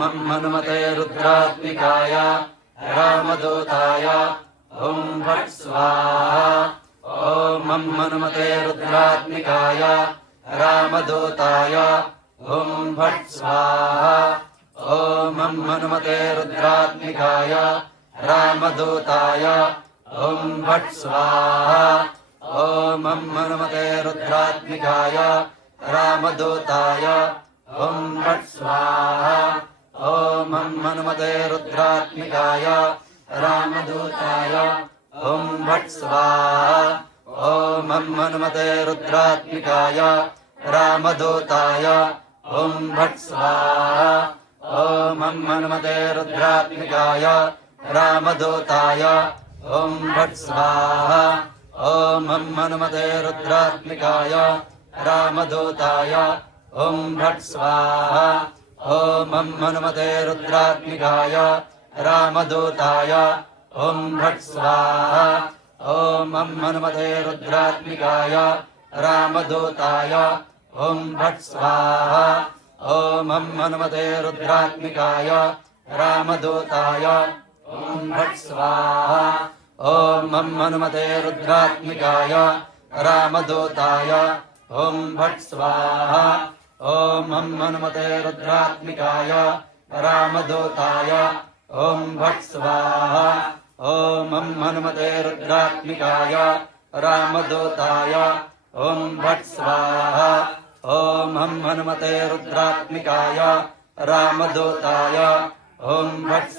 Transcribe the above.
मं हनुमते रुद्रात्मिकाय रामदूताय ॐ फट् स्वाहा ॐ मं हनुमते रुद्रात्मिकाय रामदूताय ॐ फट् स्वाहा ॐ मं हनुमते रुद्रात्मिकाय रामदूताय ॐ फट् स्वाहा ॐ मं हनुमते रुद्रात्मिकाय रामदूताय ॐ फट् स्वाहा ॐ मं हनुमते रुद्रात्मिकाय रामदूताय ॐ फट् स्वाहा ॐ मं हनुमते रुद्रात्मिकाय रामदूताय ॐ फट् स्वाहा ॐ मं हनुमते रुद्रात्मिकाय रामदूताय ॐ फट् स्वाहा ॐ मं हनुमते रुद्रात्मिकाय रामदूताय ॐ फट् स्वाहा ॐ मं हनुमते रुद्रात्मिकाय रामदूताय ॐ फट् स्वाहा ॐ मं हनुमते रुद्रात्मिकाय रामदूताय ॐ फट् स्वाहा ॐ मं हनुमते रुद्रात्मिकाय रामदूताय ॐ फट् स्वाहा ॐ मं हनुमते रुद्रात्मिकाय रामदूताय ॐ फट् स्वाहा ॐ मं हनुमते रुद्रात्मिकाय रामदूताय ॐ फट् स्वाहा ॐ मं हनुमते रुद्रात्मिकाय रामदूताय ॐ फट् स्वाहा ॐ मं हनुमते रुद्रात्मिकाय रामदूताय ॐ फट् स्वाहा।